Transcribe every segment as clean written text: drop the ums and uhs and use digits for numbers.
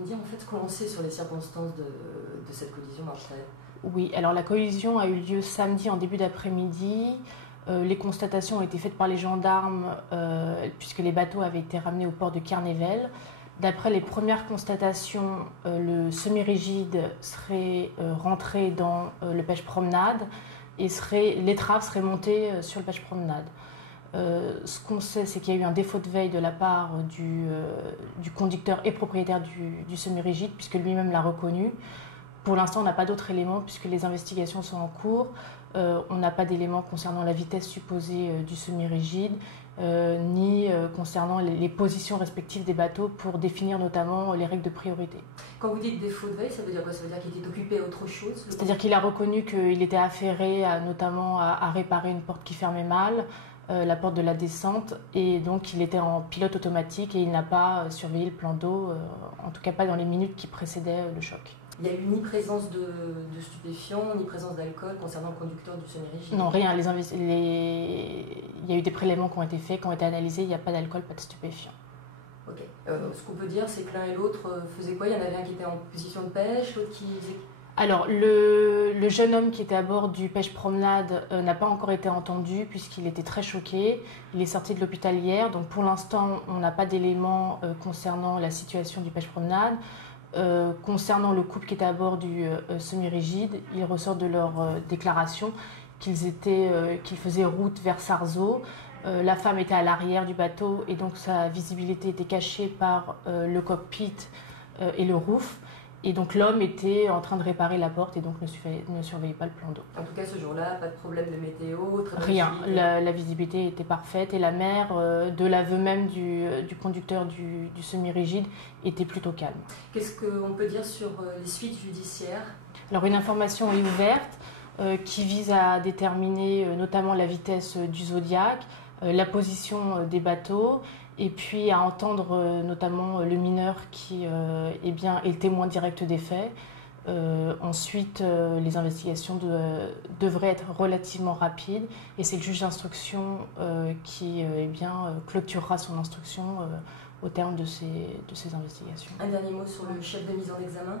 me dire en fait ce qu'on sait sur les circonstances de cette collision après? Oui, alors la collision a eu lieu samedi en début d'après-midi. Les constatations ont été faites par les gendarmes puisque les bateaux avaient été ramenés au port de Carnével. D'après les premières constatations, le semi-rigide serait rentré dans le pêche-promenade et l'étrave serait montée sur le pêche-promenade. Ce qu'on sait, c'est qu'il y a eu un défaut de veille de la part du conducteur et propriétaire du semi-rigide, puisque lui-même l'a reconnu. Pour l'instant, on n'a pas d'autres éléments, puisque les investigations sont en cours. On n'a pas d'éléments concernant la vitesse supposée du semi-rigide, ni concernant les positions respectives des bateaux pour définir notamment les règles de priorité. Quand vous dites défaut de veille, ça veut dire quoi? Ça veut dire qu'il était occupé à autre chose? C'est-à-dire qu'il a reconnu qu'il était affairé notamment à réparer une porte qui fermait mal, la porte de la descente, et donc il était en pilote automatique et il n'a pas surveillé le plan d'eau, en tout cas pas dans les minutes qui précédaient le choc. Il n'y a eu ni présence de stupéfiants, ni présence d'alcool concernant le conducteur du semi-rigide? Non, rien. Il y a eu des prélèvements qui ont été faits, qui ont été analysés, il n'y a pas d'alcool, pas de stupéfiants. Ok. Ce qu'on peut dire, c'est que l'un et l'autre faisaient quoi? Il y en avait un qui était en position de pêche, l'autre qui faisait... Alors, le jeune homme qui était à bord du pêche-promenade n'a pas encore été entendu puisqu'il était très choqué. Il est sorti de l'hôpital hier, donc pour l'instant, on n'a pas d'éléments concernant la situation du pêche-promenade. Concernant le couple qui était à bord du semi-rigide, il ressort de leur déclaration qu'ils faisaient route vers Sarzeau. La femme était à l'arrière du bateau et donc sa visibilité était cachée par le cockpit et le roof. Et donc l'homme était en train de réparer la porte et donc ne surveillait pas le plan d'eau. En tout cas, ce jour-là, pas de problème de météo? Rien, la visibilité était parfaite et la mer, de l'aveu même du conducteur du semi-rigide, était plutôt calme. Qu'est-ce qu'on peut dire sur les suites judiciaires? Alors une information est ouverte qui vise à déterminer notamment la vitesse du Zodiac, la position des bateaux, et puis à entendre notamment le mineur qui est le témoin direct des faits. Ensuite, les investigations devraient être relativement rapides et c'est le juge d'instruction qui clôturera son instruction au terme de ces investigations. Un dernier mot sur le chef de mise en examen?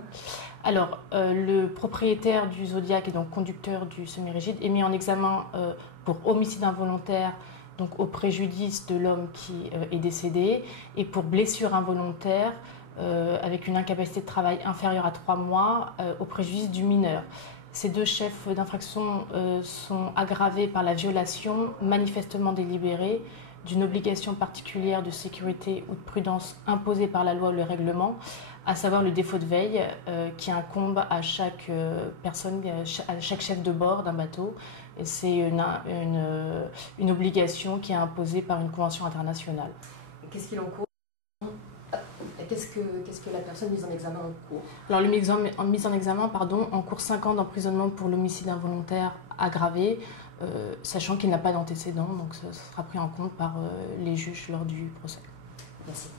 Alors, le propriétaire du Zodiac et donc conducteur du semi-rigide est mis en examen pour homicide involontaire, donc au préjudice de l'homme qui est décédé, et pour blessure involontaire avec une incapacité de travail inférieure à 3 mois au préjudice du mineur. Ces deux chefs d'infraction sont aggravés par la violation manifestement délibérée d'une obligation particulière de sécurité ou de prudence imposée par la loi ou le règlement, à savoir le défaut de veille qui incombe à chaque personne, à chaque chef de bord d'un bateau. C'est une obligation qui est imposée par une convention internationale. Qu'est-ce qu'il encourt? Qu'est-ce que la personne mise en examen encourt? Alors, le mise en examen encourt 5 ans d'emprisonnement pour l'homicide involontaire aggravé, sachant qu'il n'a pas d'antécédent, donc ça sera pris en compte par les juges lors du procès. Merci.